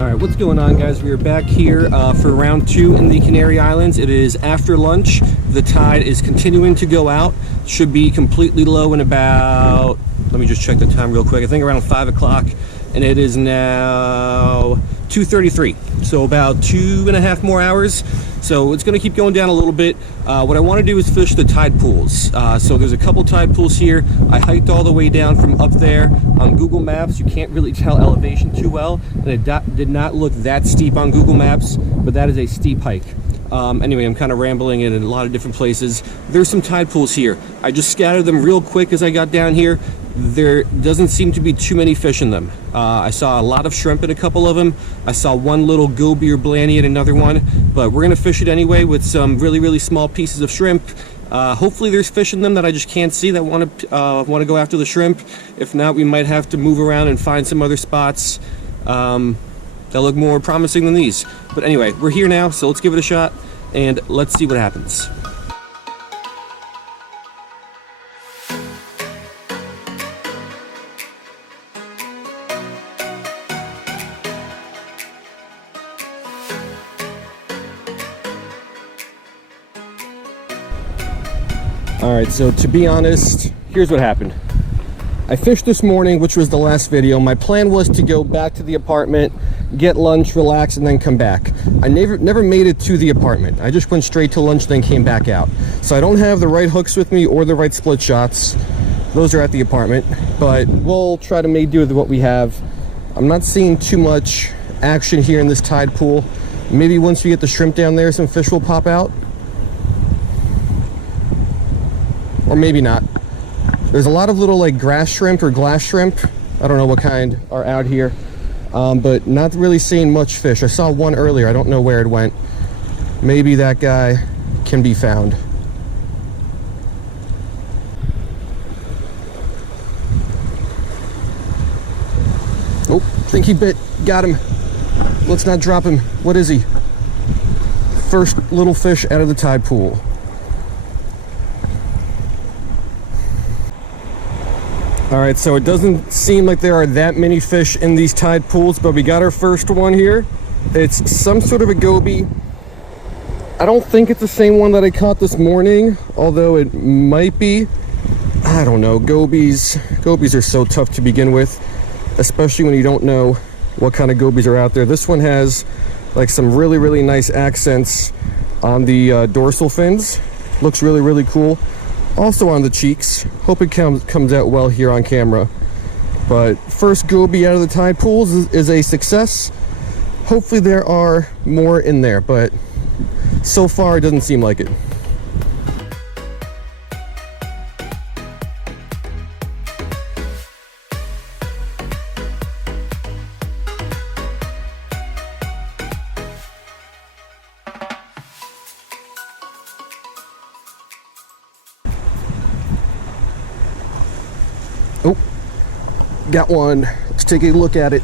Alright, what's going on, guys? We are back here for round 2 in the Canary Islands. It is after lunch. The tide is continuing to go out. Should be completely low in about, let me just check the time real quick, I think around 5 o'clock. And it is now 2:33, so about 2.5 more hours. So it's going to keep going down a little bit. What I want to do is fish the tide pools. So there's a couple tide pools here. I hiked all the way down from up there. On Google Maps, you can't really tell elevation too well, and it did not look that steep on Google Maps, but that is a steep hike. Anyway, I'm kind of rambling in a lot of different places. There's some tide pools here. I just scattered them real quick as I got down here. There doesn't seem to be too many fish in them. I saw a lot of shrimp in a couple of them. I saw one little goby or blanny in another one, but we're gonna fish it anyway with some really small pieces of shrimp. Hopefully there's fish in them that I just can't see that want to go after the shrimp. If not, we might have to move around and find some other spots that look more promising than these. But anyway, we're here now, so let's give it a shot and let's see what happens. Alright, so to be honest, here's what happened. I fished this morning, which was the last video. My plan was to go back to the apartment, get lunch, relax, and then come back. I never made it to the apartment. I just went straight to lunch, then came back out. So I don't have the right hooks with me or the right split shots. Those are at the apartment, but we'll try to make do with what we have. I'm not seeing too much action here in this tide pool. Maybe once we get the shrimp down there, some fish will pop out. Or maybe not. There's a lot of little like grass shrimp or glass shrimp, I don't know what kind, are out here, but not really seeing much fish. I saw one earlier, I don't know where it went. Maybe that guy can be found. Oh, I think he bit. Got him. Let's not drop him. What is he? First little fish out of the tide pool. Alright, so it doesn't seem like there are that many fish in these tide pools, but we got our first one here. It's some sort of a goby. I don't think it's the same one that I caught this morning, although it might be. I don't know. Gobies are so tough to begin with, especially when you don't know what kind of gobies are out there. This one has like some really nice accents on the dorsal fins. Looks really cool. Also on the cheeks. Hope it comes out well here on camera. But first goby out of the tide pools is a success. Hopefully there are more in there, but so far it doesn't seem like it. Oh, got one. Let's take a look at it.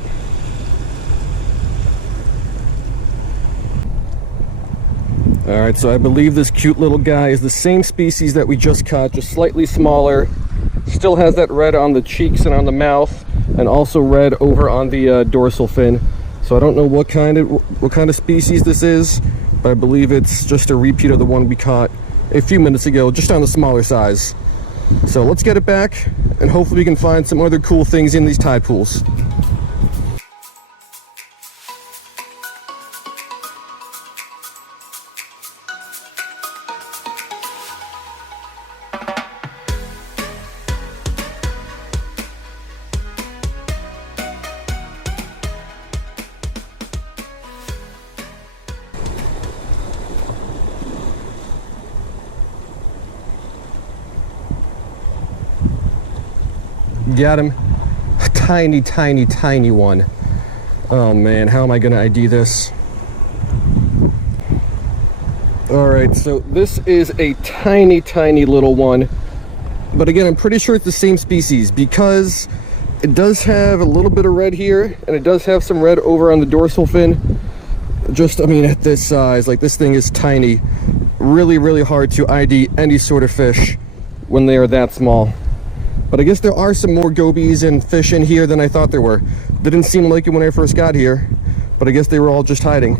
All right, so I believe this cute little guy is the same species that we just caught, just slightly smaller. Still has that red on the cheeks and on the mouth, and also red over on the dorsal fin. So I don't know what kind of species this is, but I believe it's just a repeat of the one we caught a few minutes ago, just on the smaller size. So let's get it back, and hopefully we can find some other cool things in these tide pools. Got him. A tiny one. Oh man, how am I gonna ID this? All right, so this is a tiny little one, but again, I'm pretty sure it's the same species because it does have a little bit of red here, and it does have some red over on the dorsal fin. Just, I mean, at this size, like, this thing is tiny. Really hard to ID any sort of fish when they are that small. But I guess there are some more gobies and fish in here than I thought there were. Didn't seem like it when I first got here. but I guess they were all just hiding.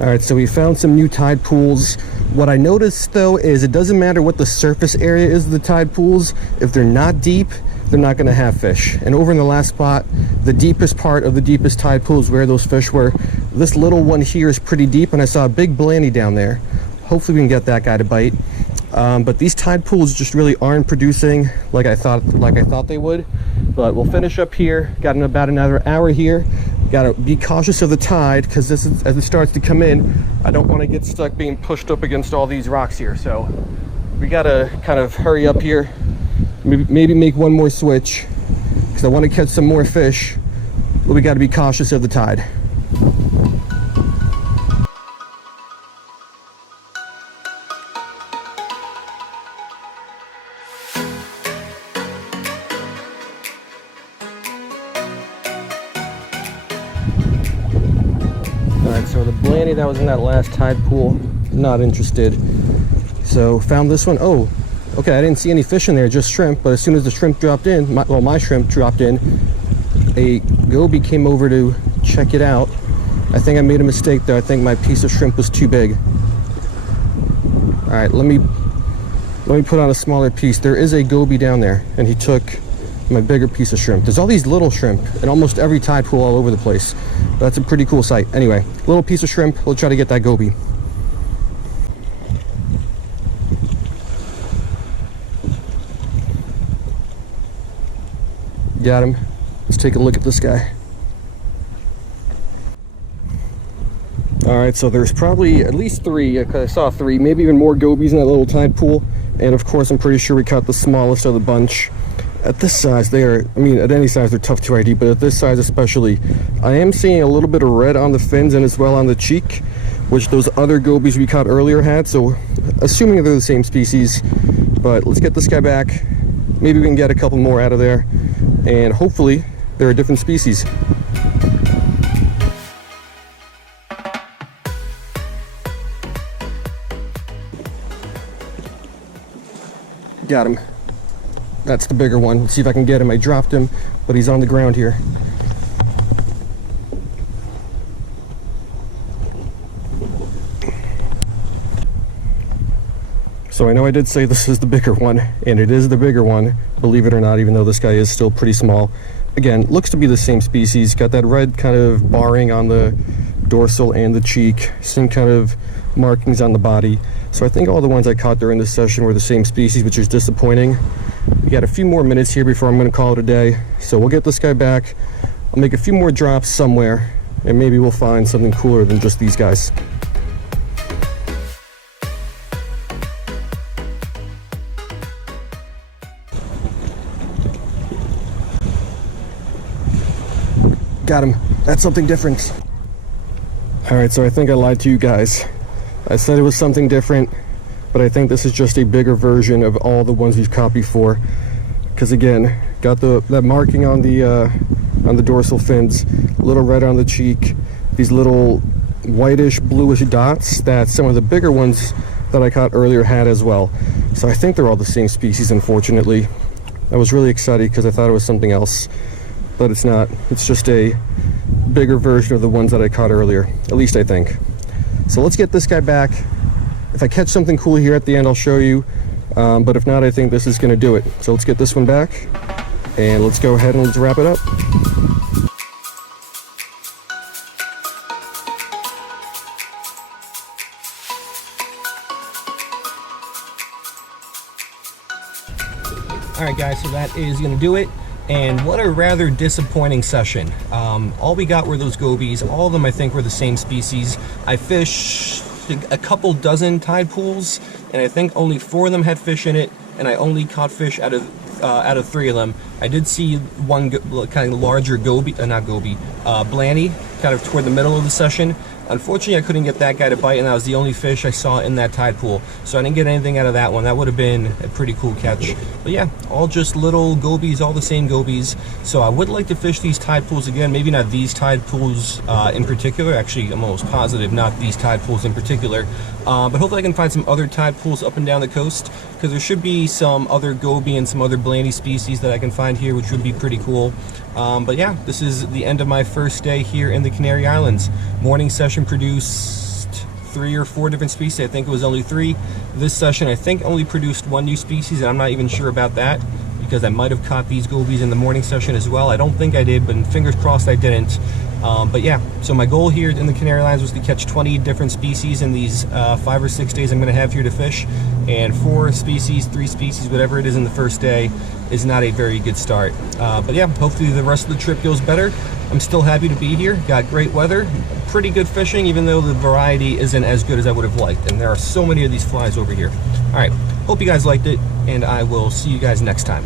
All right, so we found some new tide pools. What I noticed though is it doesn't matter what the surface area is of the tide pools. If they're not deep, they're not gonna have fish. And over in the last spot, the deepest part of the deepest tide pool is where those fish were. This little one here is pretty deep, and I saw a big blanny down there. Hopefully we can get that guy to bite. But these tide pools just really aren't producing like I thought they would. But we'll finish up here. Got about another hour here. Gotta be cautious of the tide, because this is, as it starts to come in, I don't want to get stuck being pushed up against all these rocks here. So we gotta kind of hurry up here. Maybe make one more switch, because I want to catch some more fish, but we got to be cautious of the tide. So the blanny that was in that last tide pool, not interested. So found this one. Oh, okay, I didn't see any fish in there, just shrimp. But as soon as the shrimp dropped in, my shrimp dropped in, a goby came over to check it out. I think I made a mistake though. I think my piece of shrimp was too big. All right, let me put on a smaller piece. There is a goby down there, and he took my bigger piece of shrimp. There's all these little shrimp in almost every tide pool all over the place. That's a pretty cool sight. Anyway, little piece of shrimp. We'll try to get that goby. Got him. Let's take a look at this guy. All right, so there's probably at least three. I saw three, maybe even more gobies in that little tide pool. And of course, I'm pretty sure we caught the smallest of the bunch. At this size, they are, I mean, at any size, they're tough to ID, but at this size especially, I am seeing a little bit of red on the fins and as well on the cheek, which those other gobies we caught earlier had. So, assuming they're the same species, but let's get this guy back. Maybe we can get a couple more out of there, and hopefully they're a different species. Got him. That's the bigger one. Let's see if I can get him. I dropped him, but he's on the ground here. So I know I did say this is the bigger one, and it is the bigger one, believe it or not, even though this guy is still pretty small. Again, looks to be the same species. Got that red kind of barring on the dorsal and the cheek, same kind of markings on the body. So I think all the ones I caught during this session were the same species, which is disappointing. We got a few more minutes here before I'm going to call it a day, so we'll get this guy back. I'll make a few more drops somewhere, and maybe we'll find something cooler than just these guys. Got him. That's something different. All right, so I think I lied to you guys. I said it was something different, but I think this is just a bigger version of all the ones we've caught before. Because again, got that marking on the dorsal fins, a little red on the cheek, these little whitish, bluish dots that some of the bigger ones that I caught earlier had as well. So I think they're all the same species, unfortunately. I was really excited because I thought it was something else, but it's not. It's just a bigger version of the ones that I caught earlier, at least I think. So let's get this guy back. If I catch something cool here at the end, I'll show you. But if not, I think this is going to do it. So let's get this one back, and let's go ahead and let's wrap it up. All right, guys, so that is going to do it. And what a rather disappointing session. All we got were those gobies. All of them, I think, were the same species. I fished a couple dozen tide pools, and I think only 4 of them had fish in it. and I only caught fish out of 3 of them. I did see one kind of larger goby, not goby, blanny, kind of toward the middle of the session. Unfortunately, I couldn't get that guy to bite, and that was the only fish I saw in that tide pool. So I didn't get anything out of that one. That would have been a pretty cool catch. But yeah, all just little gobies, all the same gobies. So I would like to fish these tide pools again. Maybe not these tide pools in particular. Actually, I'm almost positive not these tide pools in particular. But hopefully I can find some other tide pools up and down the coast, because there should be some other goby and some other blanny species that I can find here, which would be pretty cool. But yeah, this is the end of my first day here in the Canary Islands. Morning session produced 3 or 4 different species. I think it was only 3. This session I think only produced 1 new species, and I'm not even sure about that, because I might have caught these gobies in the morning session as well. I don't think I did, but fingers crossed I didn't. But yeah, so my goal here in the Canary Islands was to catch 20 different species in these 5 or 6 days I'm going to have here to fish. And 4 species, 3 species, whatever it is in the first day is not a very good start. But yeah, hopefully the rest of the trip goes better. I'm still happy to be here. Got great weather, pretty good fishing, even though the variety isn't as good as I would have liked. And there are so many of these flies over here. All right, hope you guys liked it, and I will see you guys next time.